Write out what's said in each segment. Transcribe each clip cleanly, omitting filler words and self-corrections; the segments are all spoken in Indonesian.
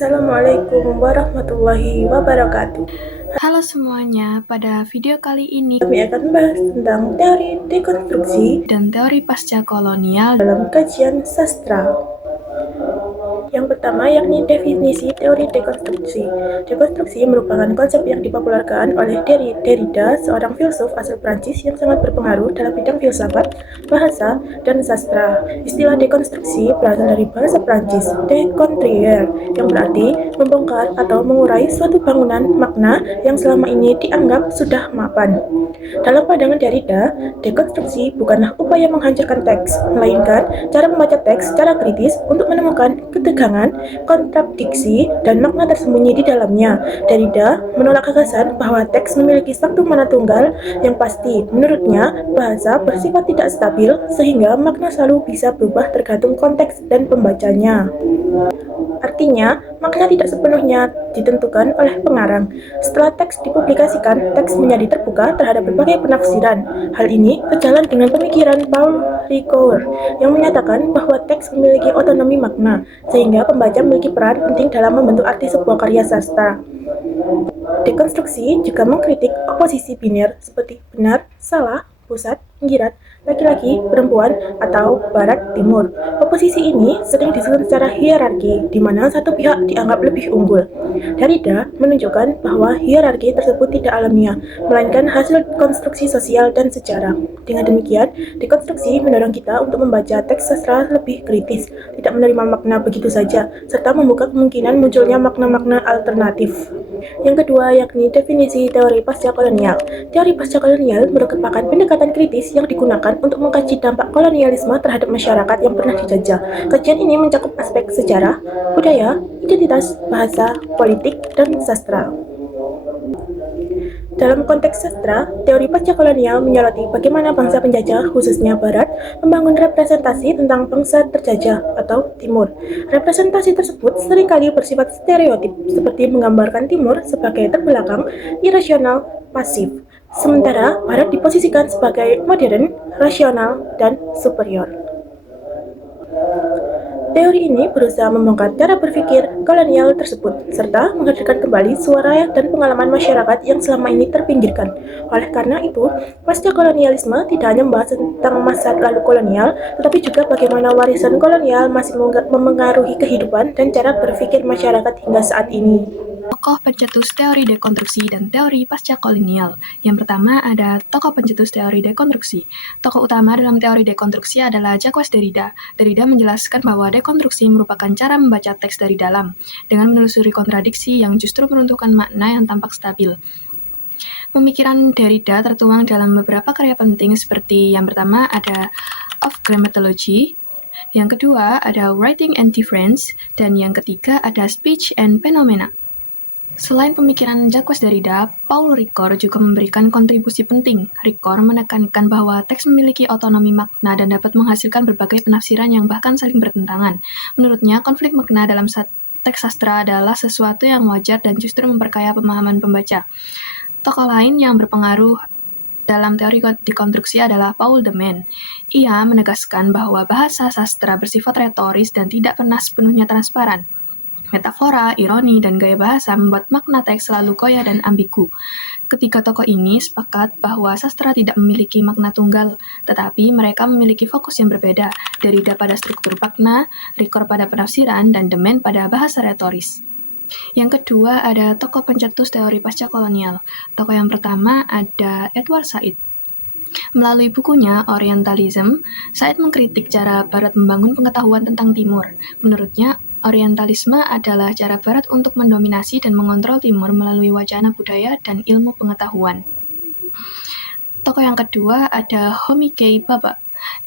Assalamualaikum warahmatullahi wabarakatuh. Halo semuanya, pada video kali ini Kami akan membahas tentang teori dekonstruksi dan teori pasca kolonial dalam kajian sastra. Yang pertama yakni definisi teori dekonstruksi. Dekonstruksi merupakan konsep yang dipopulerkan oleh Derrida, seorang filsuf asal Prancis yang sangat berpengaruh dalam bidang filsafat, bahasa, dan sastra. Istilah dekonstruksi berasal dari bahasa Prancis déconstruire, yang berarti membongkar atau mengurai suatu bangunan makna yang selama ini dianggap sudah mapan. Dalam pandangan Derrida, dekonstruksi bukanlah upaya menghancurkan teks, melainkan cara membaca teks secara kritis untuk menemukan ketegangan, kontradiksi, dan makna tersembunyi di dalamnya. Derrida menolak gagasan bahwa teks memiliki satu mana tunggal yang pasti. Menurutnya, bahasa bersifat tidak stabil sehingga makna selalu bisa berubah tergantung konteks dan pembacanya. Artinya, makna tidak sepenuhnya ditentukan oleh pengarang. Setelah teks dipublikasikan, teks menjadi terbuka terhadap berbagai penafsiran. Hal ini sejalan dengan pemikiran Paul Ricoeur yang menyatakan bahwa teks memiliki otonomi makna, sehingga pembaca memiliki peran penting dalam membentuk arti sebuah karya sastra. Dekonstruksi juga mengkritik oposisi biner seperti benar, salah, pusat, pinggiran, laki-laki, perempuan, atau barat-timur. Oposisi ini sering disusun secara hierarki, di mana satu pihak dianggap lebih unggul. Derrida menunjukkan bahwa hierarki tersebut tidak alamiah, melainkan hasil konstruksi sosial dan sejarah. Dengan demikian, dekonstruksi mendorong kita untuk membaca teks sastra lebih kritis, tidak menerima makna begitu saja, serta membuka kemungkinan munculnya makna-makna alternatif. Yang kedua yakni definisi teori pasca kolonial. Teori pasca kolonial merupakan pendekatan kritis yang digunakan untuk mengkaji dampak kolonialisme terhadap masyarakat yang pernah dijajah. Kajian ini mencakup aspek sejarah, budaya, identitas, bahasa, politik, dan sastra. Dalam konteks sastra, teori pasca kolonial menyoroti bagaimana bangsa penjajah, khususnya Barat, membangun representasi tentang bangsa terjajah atau Timur. Representasi tersebut seringkali bersifat stereotip, seperti menggambarkan Timur sebagai terbelakang, irasional, pasif. Sementara Barat diposisikan sebagai modern, rasional, dan superior. Teori ini berusaha membongkar cara berpikir kolonial tersebut, serta menghadirkan kembali suara dan pengalaman masyarakat yang selama ini terpinggirkan. Oleh karena itu, pasca kolonialisme tidak hanya membahas tentang masa lalu kolonial, tetapi juga bagaimana warisan kolonial masih memengaruhi kehidupan dan cara berpikir masyarakat hingga saat ini. tokoh pencetus teori dekonstruksi dan teori pasca kolonial. Yang pertama ada tokoh pencetus teori dekonstruksi. Tokoh utama dalam teori dekonstruksi adalah Jacques Derrida. Derrida menjelaskan bahwa dekonstruksi merupakan cara membaca teks dari dalam, dengan menelusuri kontradiksi yang justru meruntuhkan makna yang tampak stabil. Pemikiran Derrida tertuang dalam beberapa karya penting seperti yang pertama ada Of Grammatology, yang kedua ada Writing and Difference, dan yang ketiga ada Speech and Phenomena. Selain pemikiran Jacques Derrida, Paul Ricoeur juga memberikan kontribusi penting. Ricoeur menekankan bahwa teks memiliki otonomi makna dan dapat menghasilkan berbagai penafsiran yang bahkan saling bertentangan. Menurutnya, konflik makna dalam teks sastra adalah sesuatu yang wajar dan justru memperkaya pemahaman pembaca. Tokoh lain yang berpengaruh dalam teori dekonstruksi adalah Paul de Man. Ia menegaskan bahwa bahasa sastra bersifat retoris dan tidak pernah sepenuhnya transparan. Metafora, ironi, dan gaya bahasa membuat makna teks selalu goyah dan ambigu. Ketiga tokoh ini sepakat bahwa sastra tidak memiliki makna tunggal, tetapi mereka memiliki fokus yang berbeda, Derrida pada struktur makna, Ricoeur pada penafsiran, dan de Man pada bahasa retoris. Yang kedua ada tokoh pencetus teori pasca kolonial. Tokoh yang pertama ada Edward Said. Melalui bukunya Orientalism, Said mengkritik cara Barat membangun pengetahuan tentang Timur. Menurutnya, Orientalisme adalah cara Barat untuk mendominasi dan mengontrol Timur melalui wacana budaya dan ilmu pengetahuan. Tokoh yang kedua ada Homikei Baba,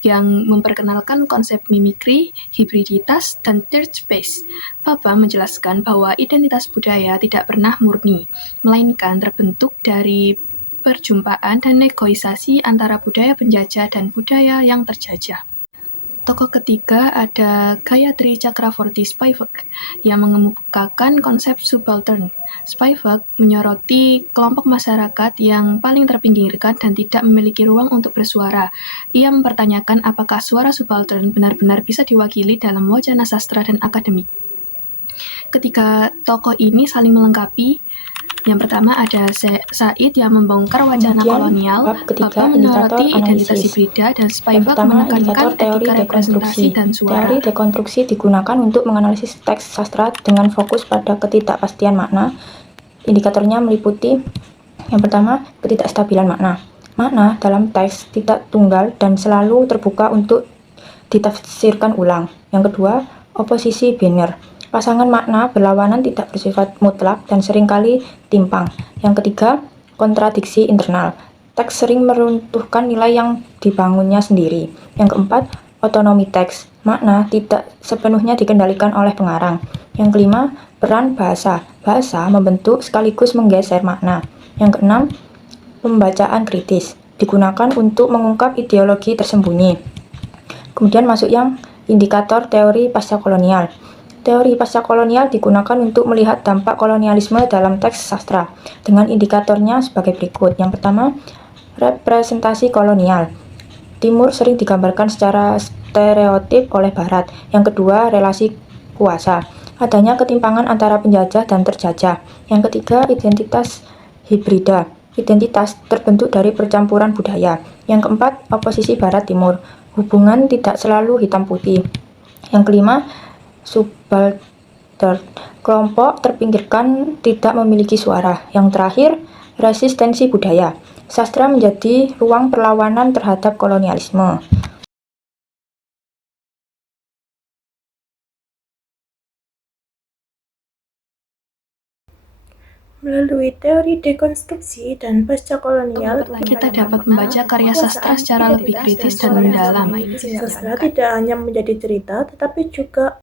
yang memperkenalkan konsep mimikri, hibriditas, dan third space. Baba menjelaskan bahwa identitas budaya tidak pernah murni, melainkan terbentuk dari perjumpaan dan negosiasi antara budaya penjajah dan budaya yang terjajah. Tokoh ketiga ada Gayatri Chakravorty Spivak yang mengemukakan konsep subaltern. Spivak menyoroti kelompok masyarakat yang paling terpinggirkan dan tidak memiliki ruang untuk bersuara. Ia mempertanyakan apakah suara subaltern benar-benar bisa diwakili dalam wacana sastra dan akademik. Ketiga tokoh ini saling melengkapi. Yang pertama ada Said yang membongkar wacana Kemudian, kolonial, bab ketiga, Baba indikator menyoroti identitas analisis. hibrida, dan Yang Spivak pertama, menekankan indikator teori etika representasi dekonstruksi. dan suara. Teori dekonstruksi digunakan untuk menganalisis teks sastra dengan fokus pada ketidakpastian makna. Indikatornya meliputi yang pertama, ketidakstabilan makna. Makna dalam teks tidak tunggal dan selalu terbuka untuk ditafsirkan ulang. Yang kedua, oposisi biner. Pasangan makna berlawanan tidak bersifat mutlak dan seringkali timpang. Yang ketiga, kontradiksi internal. Teks sering meruntuhkan nilai yang dibangunnya sendiri. Yang keempat, otonomi teks. Makna tidak sepenuhnya dikendalikan oleh pengarang. Yang kelima, peran bahasa. Bahasa membentuk sekaligus menggeser makna. Yang keenam, pembacaan kritis. Digunakan untuk mengungkap ideologi tersembunyi. Kemudian masuk yang indikator teori pascakolonial. Teori pascakolonial digunakan untuk melihat dampak kolonialisme dalam teks sastra dengan indikatornya sebagai berikut. Yang pertama, representasi kolonial. Timur sering digambarkan secara stereotip oleh Barat. Yang kedua, relasi kuasa. Adanya ketimpangan antara penjajah dan terjajah. Yang ketiga, identitas hibrida. Identitas terbentuk dari percampuran budaya. Yang keempat, oposisi Barat-Timur. Hubungan tidak selalu hitam putih. Yang kelima, subaltern. Kelompok terpinggirkan tidak memiliki suara. Yang terakhir, resistensi budaya. Sastra menjadi ruang perlawanan terhadap kolonialisme. Melalui teori dekonstruksi dan pascakolonial, Kita dapat membaca karya sastra secara lebih kritis dan mendalam. sastra tidak hanya menjadi cerita, tetapi juga